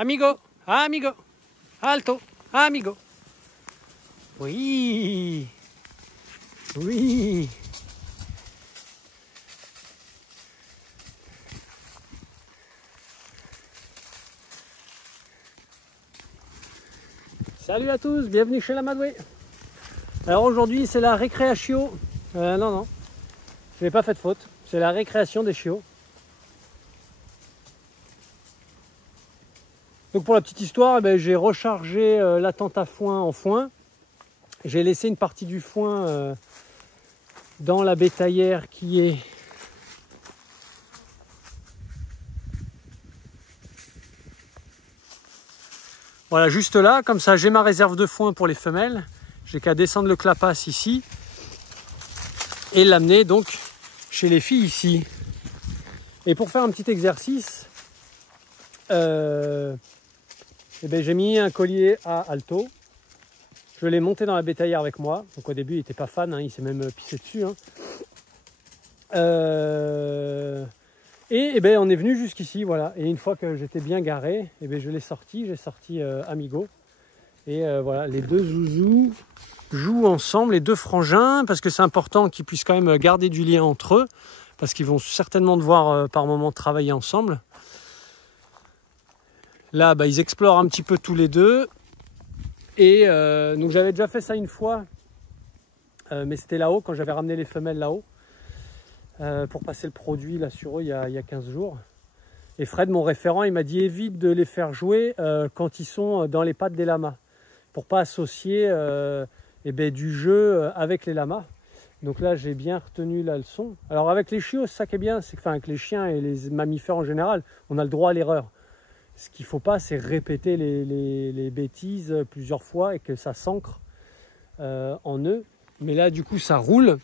Amigo, amigo, alto, amigo. Oui, oui. Salut à tous, bienvenue chez l'Amadoué. Alors aujourd'hui c'est la récréation. Non, je n'ai pas fait de faute. C'est la récréation des chiots. Donc pour la petite histoire, j'ai rechargé la tente à foin en foin. J'ai laissé une partie du foin dans la bétaillère qui est voilà, juste là. Comme ça, j'ai ma réserve de foin pour les femelles. J'ai qu'à descendre le clapasse ici et l'amener donc chez les filles ici. Et pour faire un petit exercice, j'ai mis un collier à Alto. Je l'ai monté dans la bétaillère avec moi. Donc au début, il n'était pas fan, il s'est même pissé dessus. Et on est venu jusqu'ici, voilà. Et une fois que j'étais bien garé, je l'ai sorti. J'ai sorti Amigo. Et voilà, les deux zouzous jouent ensemble, les deux frangins, parce que c'est important qu'ils puissent quand même garder du lien entre eux, parce qu'ils vont certainement devoir par moment travailler ensemble. Là, ils explorent un petit peu tous les deux. Et donc j'avais déjà fait ça une fois, mais c'était là-haut, quand j'avais ramené les femelles là-haut, pour passer le produit là sur eux il y a 15 jours. Et Fred, mon référent, il m'a dit évite de les faire jouer quand ils sont dans les pattes des lamas, pour pas associer du jeu avec les lamas. Donc là, j'ai bien retenu la leçon. Alors avec les chiots, ça qui est bien, c'est que avec les chiens et les mammifères en général, on a le droit à l'erreur. Ce qu'il ne faut pas, c'est répéter les bêtises plusieurs fois et que ça s'ancre en eux. Mais là, du coup, ça roule.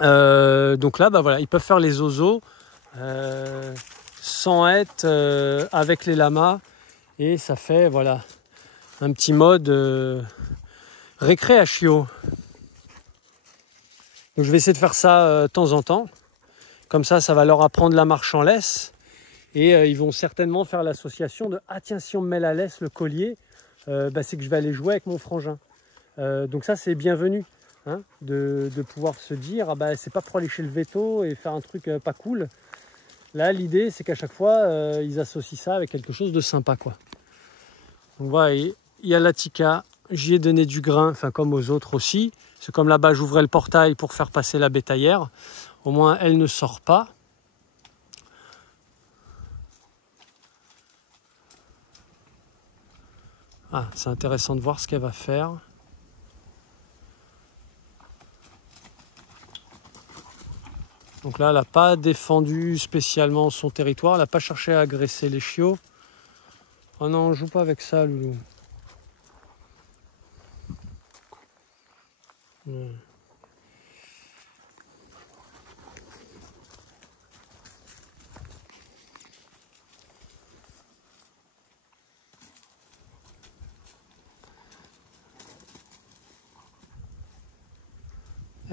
Donc là, voilà, ils peuvent faire les zozos sans être avec les lamas. Et ça fait, voilà, un petit mode récréation. Donc je vais essayer de faire ça de temps en temps. Comme ça va leur apprendre la marche en laisse. Et ils vont certainement faire l'association de « Ah tiens, si on me met la laisse, le collier, c'est que je vais aller jouer avec mon frangin. » Donc ça, c'est bienvenu de pouvoir se dire « c'est pas pour aller chez le veto et faire un truc pas cool. » Là, l'idée, c'est qu'à chaque fois, ils associent ça avec quelque chose de sympa, quoi. Donc voilà, il y a la Tika, j'y ai donné du grain, comme aux autres aussi. C'est comme là-bas, j'ouvrais le portail pour faire passer la bétaillère. Au moins, elle ne sort pas. Ah, c'est intéressant de voir ce qu'elle va faire. Donc là, elle n'a pas défendu spécialement son territoire. Elle n'a pas cherché à agresser les chiots. Oh non, joue pas avec ça, loulou.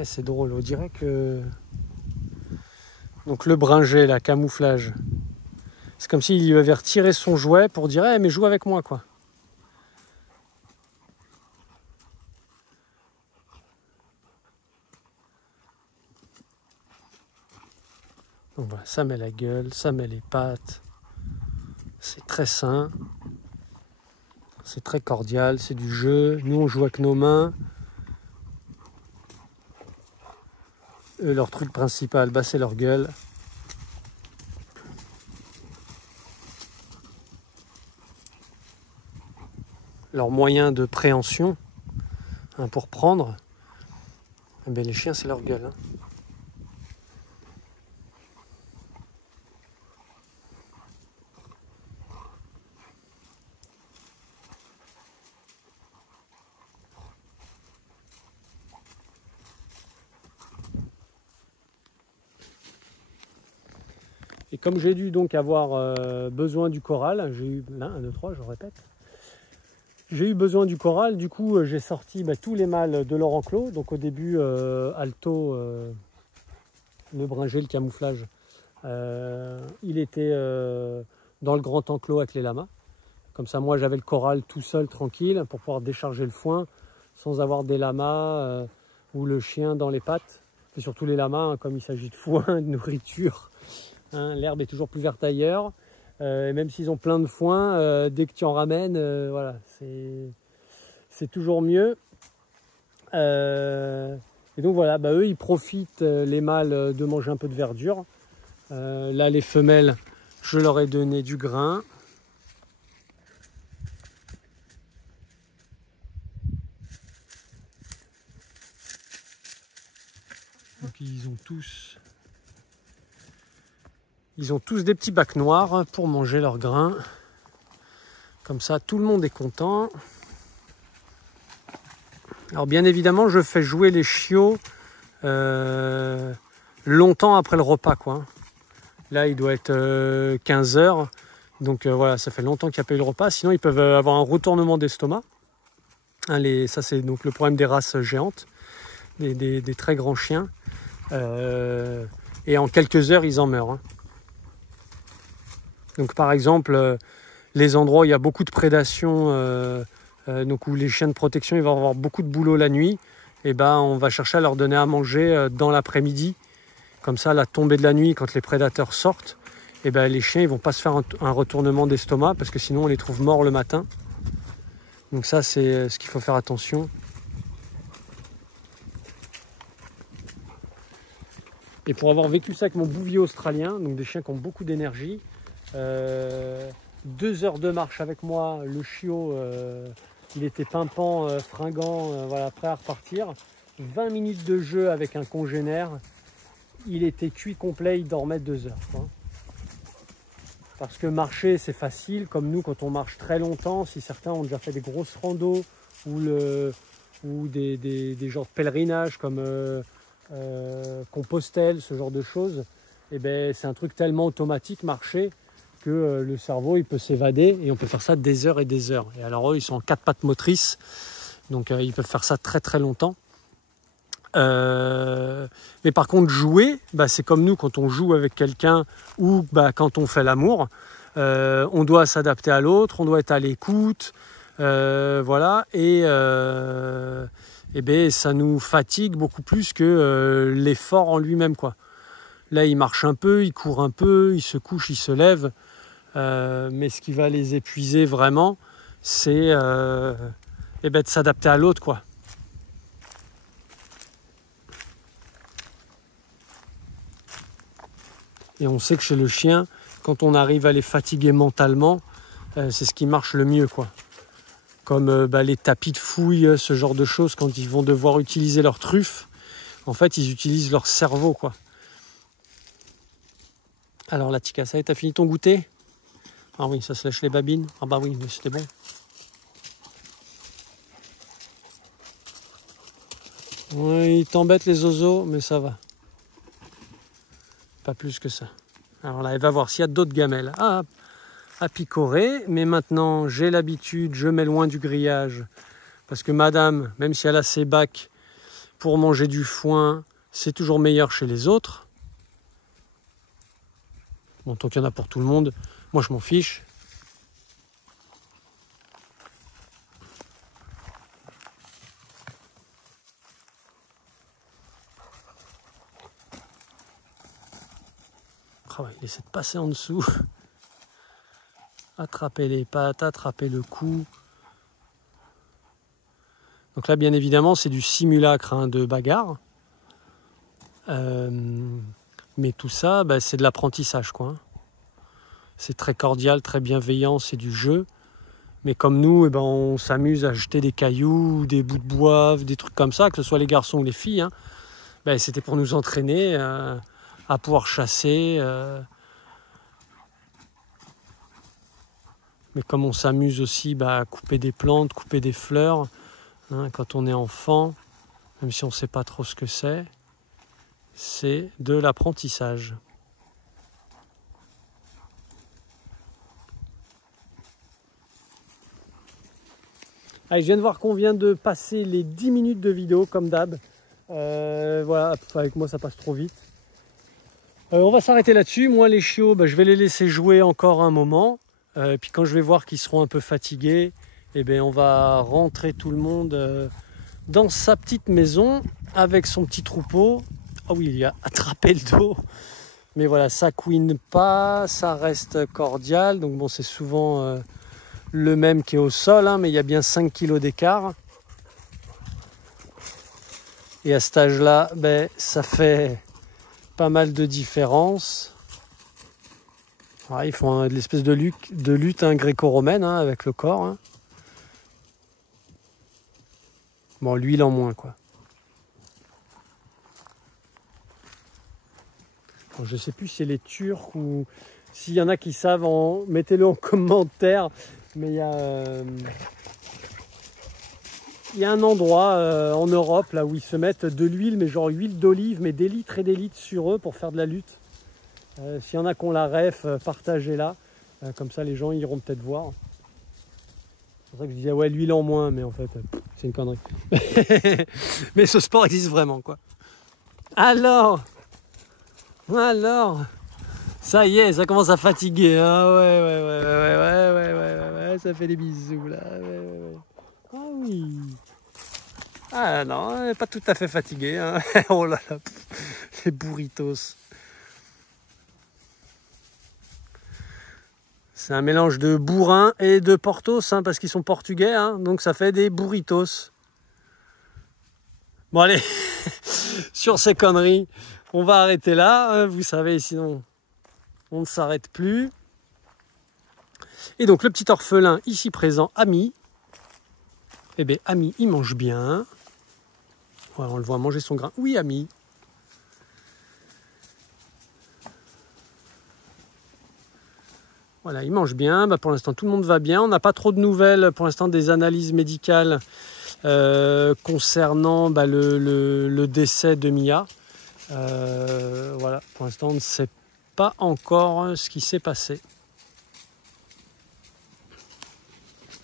C'est drôle, on dirait que... Donc le bringé, là, camouflage. C'est comme s'il lui avait retiré son jouet pour dire « mais joue avec moi, quoi ». Donc voilà, ça met la gueule, ça met les pattes. C'est très sain. C'est très cordial, c'est du jeu. Nous, on joue avec nos mains. Eux, leur truc principal, c'est leur gueule. Leur moyen de préhension pour prendre. Les chiens, c'est leur gueule. Et comme j'ai dû donc avoir besoin du corral, j'ai eu 1, 2, 3, je répète. J'ai eu besoin du corral, du coup j'ai sorti tous les mâles de leur enclos. Donc au début, Alto, le bringé, le camouflage, il était dans le grand enclos avec les lamas. Comme ça, moi, j'avais le corral tout seul, tranquille, pour pouvoir décharger le foin sans avoir des lamas ou le chien dans les pattes. Et surtout les lamas, hein, comme il s'agit de foin, de nourriture. Hein, l'herbe est toujours plus verte ailleurs. Et même s'ils ont plein de foin, dès que tu en ramènes, voilà, c'est toujours mieux. Et donc voilà, eux, ils profitent, les mâles, de manger un peu de verdure. Là, les femelles, je leur ai donné du grain. Donc ils ont tous des petits bacs noirs pour manger leur grain. Comme ça, tout le monde est content. Alors bien évidemment, je fais jouer les chiots longtemps après le repas, quoi. Là, il doit être 15 h. Donc voilà, ça fait longtemps qu'il n'y a pas eu le repas. Sinon, ils peuvent avoir un retournement d'estomac. Hein, ça, c'est donc le problème des races géantes, des très grands chiens. Et en quelques heures, ils en meurent. Hein. Donc par exemple, les endroits où il y a beaucoup de prédation, donc où les chiens de protection ils vont avoir beaucoup de boulot la nuit, et on va chercher à leur donner à manger dans l'après-midi. Comme ça, à la tombée de la nuit, quand les prédateurs sortent, les chiens ils vont pas se faire un retournement d'estomac parce que sinon on les trouve morts le matin. Donc ça, c'est ce qu'il faut faire attention. Et pour avoir vécu ça avec mon bouvier australien, donc des chiens qui ont beaucoup d'énergie, 2 heures de marche avec moi, le chiot, il était pimpant, fringant, voilà, prêt à repartir. 20 minutes de jeu avec un congénère, il était cuit complet, il dormait 2 heures. Quoi. Parce que marcher, c'est facile, comme nous, quand on marche très longtemps, si certains ont déjà fait des grosses randos ou des genres de pèlerinage comme Compostelle, ce genre de choses, c'est un truc tellement automatique, marcher, que le cerveau il peut s'évader et on peut faire ça des heures et des heures. Et alors eux, ils sont en 4 pattes motrices, donc ils peuvent faire ça très très longtemps. Mais par contre, jouer, c'est comme nous quand on joue avec quelqu'un ou quand on fait l'amour, on doit s'adapter à l'autre, on doit être à l'écoute, voilà, et ça nous fatigue beaucoup plus que l'effort en lui-même, quoi. Là, il marche un peu, il court un peu, il se couche, il se lève, mais ce qui va les épuiser vraiment, c'est de s'adapter à l'autre, quoi. Et on sait que chez le chien, quand on arrive à les fatiguer mentalement, c'est ce qui marche le mieux, quoi. Comme les tapis de fouille, ce genre de choses, quand ils vont devoir utiliser leur truffe, en fait, ils utilisent leur cerveau, quoi. Alors, la Tikasa, t'as fini ton goûter? Ah oui, ça se lèche les babines. Ah bah oui, mais c'était bon. Oui, ils t'embêtent les oiseaux, mais ça va. Pas plus que ça. Alors là, elle va voir s'il y a d'autres gamelles à picorer. Mais maintenant, j'ai l'habitude, je mets loin du grillage. Parce que madame, même si elle a ses bacs pour manger du foin, c'est toujours meilleur chez les autres. Bon, tant qu'il y en a pour tout le monde, moi je m'en fiche. Oh, il essaie de passer en dessous. Attraper les pattes, attraper le cou. Donc là, bien évidemment, c'est du simulacre de bagarre. Mais tout ça, c'est de l'apprentissage, quoi. C'est très cordial, très bienveillant, c'est du jeu. Mais comme nous, on s'amuse à jeter des cailloux, des bouts de bois, des trucs comme ça, que ce soit les garçons ou les filles. Hein. C'était pour nous entraîner à pouvoir chasser. Mais comme on s'amuse aussi à couper des plantes, couper des fleurs, hein, quand on est enfant, même si on ne sait pas trop ce que c'est de l'apprentissage. Allez, je viens de voir qu'on vient de passer les 10 minutes de vidéo, comme d'hab. Voilà, avec moi ça passe trop vite. On va s'arrêter là-dessus. Moi, les chiots, je vais les laisser jouer encore un moment. Puis quand je vais voir qu'ils seront un peu fatigués, eh bien, on va rentrer tout le monde dans sa petite maison avec son petit troupeau. Ah oui, il a attrapé le dos. Mais voilà, ça couine pas, ça reste cordial. Donc bon, c'est souvent le même qui est au sol, hein, mais il y a bien 5 kg d'écart. Et à cet âge-là, ben, ça fait pas mal de différence. Alors, ils font de l'espèce de lutte hein, gréco-romaine hein, avec le corps. Hein. Bon, l'huile en moins, quoi. Bon, je sais plus si c'est les Turcs ou s'il y en a qui savent, mettez-le en commentaire. Mais il y a un endroit en Europe là où ils se mettent de l'huile, mais genre huile d'olive, mais des litres et des litres sur eux pour faire de la lutte. S'il y en a qui ont la ref, partagez-la. Comme ça, les gens iront peut-être voir. C'est pour ça que je disais, ouais, l'huile en moins, mais en fait, c'est une connerie. Mais ce sport existe vraiment, quoi. Alors, ça y est, ça commence à fatiguer. Hein. Ouais, ça fait des bisous, là. Ouais. Ah oui. Ah non, pas tout à fait fatigué. Hein. Oh là là, les burritos. C'est un mélange de bourrin et de portos, hein, parce qu'ils sont portugais, hein, donc ça fait des burritos. Bon allez, sur ces conneries, on va arrêter là. Hein, vous savez, sinon on ne s'arrête plus. Et donc le petit orphelin ici présent, Ami, eh bien Ami, il mange bien. Voilà, on le voit manger son grain. Oui, Ami. Voilà, il mange bien. Bah, pour l'instant, tout le monde va bien. On n'a pas trop de nouvelles pour l'instant des analyses médicales concernant le décès de Mia. Voilà, pour l'instant, on ne sait pas encore ce qui s'est passé.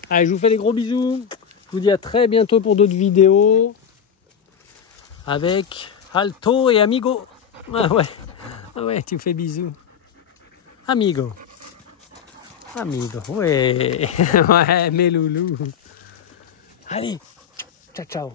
Allez, je vous fais des gros bisous. Je vous dis à très bientôt pour d'autres vidéos avec Alto et Amigo. Ah ouais, tu fais bisous. Amigo, ouais, ouais, mes loulous. Allez, ciao.